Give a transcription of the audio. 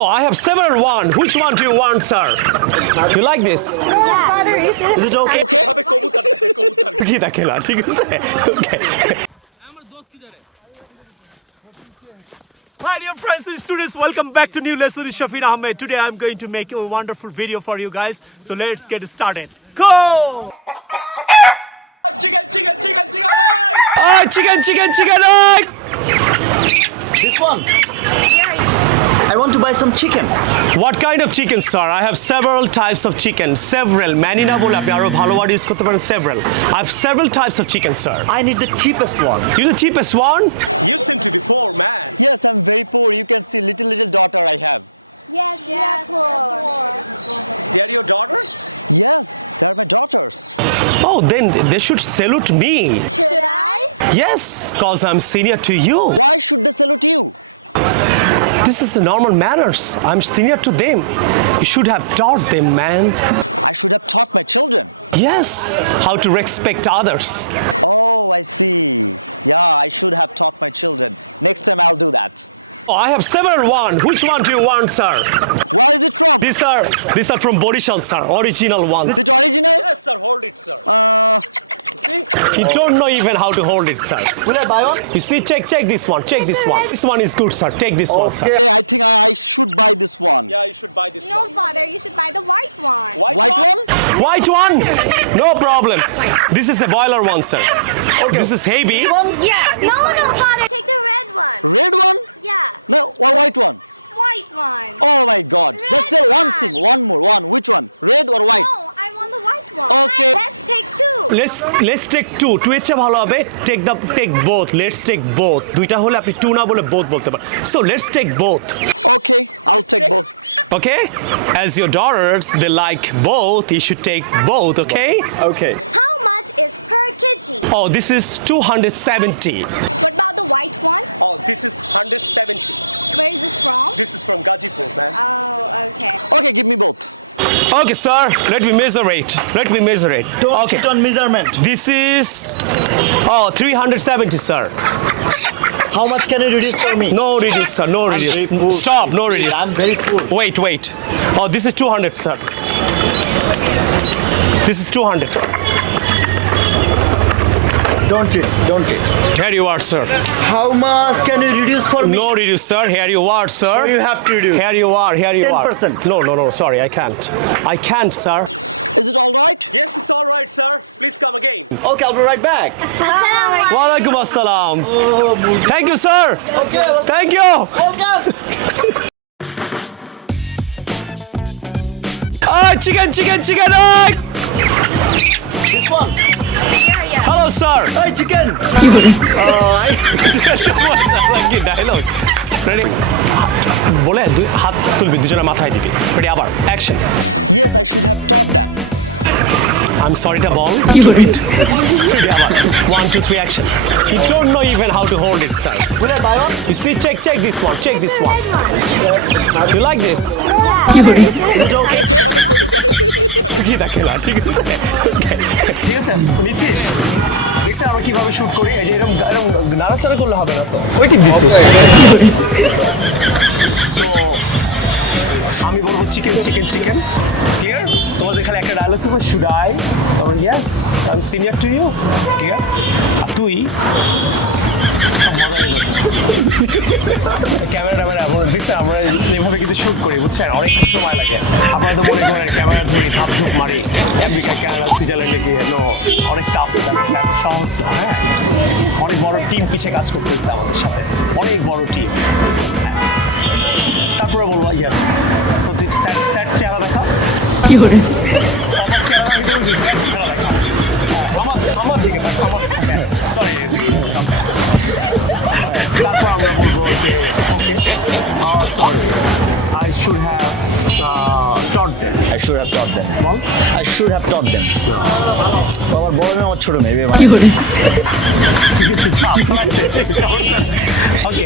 Oh, I have several one. Which one do you want, sir? You like this? No, father issues. Is it okay? Okay, okay. Hi dear friends and students, welcome back to new lesson with Shafin Ahmed. Today I'm going to make a wonderful video for you guys. So let's get started. Go! Oh, chicken! This one. I want to buy some chicken. What kind of chicken, sir? I have several types of chicken. Several. Many na bole apni aro bhalo word use korte paren several. I have several types of chicken, sir. I need the cheapest one. You the cheapest one? Oh, then they should salute me. Yes, cause I'm senior to you. This is the normal manners. I'm senior to them. You should have taught them, man. Yes, how to respect others. Oh, I have several one. Which one do you want, sir? These are from Borishal, sir. Original ones. You don't know even how to hold it, sir. Will I buy one? You see, check this one. Check this one. This one is good, sir. Take this one, sir. White one? No problem. This is a boiler one, sir. Okay. This is heavy. Yeah. No, father. Let's take two. Two এর চেয়ে ভালো হবে. Take both. Let's take both. দুইটা হলে আপনি two না বলে both বলতে পারেন. So let's take both. Okay? As your daughters, they like both. You should take both. Okay? Okay. Oh, this is 270. Okay, sir. Let me measure it. Don't Okay. sit on measurement. This is 370, sir. How much can you reduce for me? No reduce, sir. No reduce. very poor. Stop. No reduce. I'm very poor. Wait. Oh, this is 200, sir. This is 200. Don't cheat. Here you are, sir. How much can you reduce for me? No reduce, sir. Here you are, sir. You have to reduce. Here you are. 10%. No. Sorry, I can't, sir. Okay, I'll be right back. Walaikum assalam. Oh, Thank you, sir. okay. Thank you. Welcome. Ah, chicken. Oh. This one. Hello, sir. Hey, chicken. Lucky dialogue. Ready? বলে হাত তুলবি দুজনের মাথায় দিবি ready আবার action I'm sorry to ball. Stupid. Ready আবার 1 2 3 action. You don't know even how to hold it, sir. Will I buy one? You see, check this one. You like this? Is it okay? কি দেখে না ঠিক আছে ঠিক আছে নিচিস দেখছ আমরা কিভাবে শুট করি এই যে এরকম নাড়াচাড়া করলে হবে না তো ওই ঠিক দিছিস আমি বলবো চিকেন ক্লিয়ার তোমাদের খালি একটা ডায়লগ থাকবে should I yes I am senior to you clear আর তুই ক্যামেরা আমরা এইভাবে কিন্তু শুট করি বুঝছেন অনেক সময় লাগে আপনারা তো মনে করেন ক্যামেরা ধরি ধাপ ধুপ মারি আমেরিকা কানাডা সুইজারল্যান্ডে গিয়ে অনেক টাফ সহজ না হ্যাঁ অনেক বড় টিম পিছিয়ে কাজ করতেছে আমাদের সাথে অনেক বড় টিম তারপরে বলবো ইয়া তো স্যাট চেহারা দেখা কি করে আমার দিকে সরি তারপর আমরা বলবো যে sorry I should have taught them. বাবার বড় মেয়ে আমার ছোট মেয়ে কি করে ঠিক আছে ওকে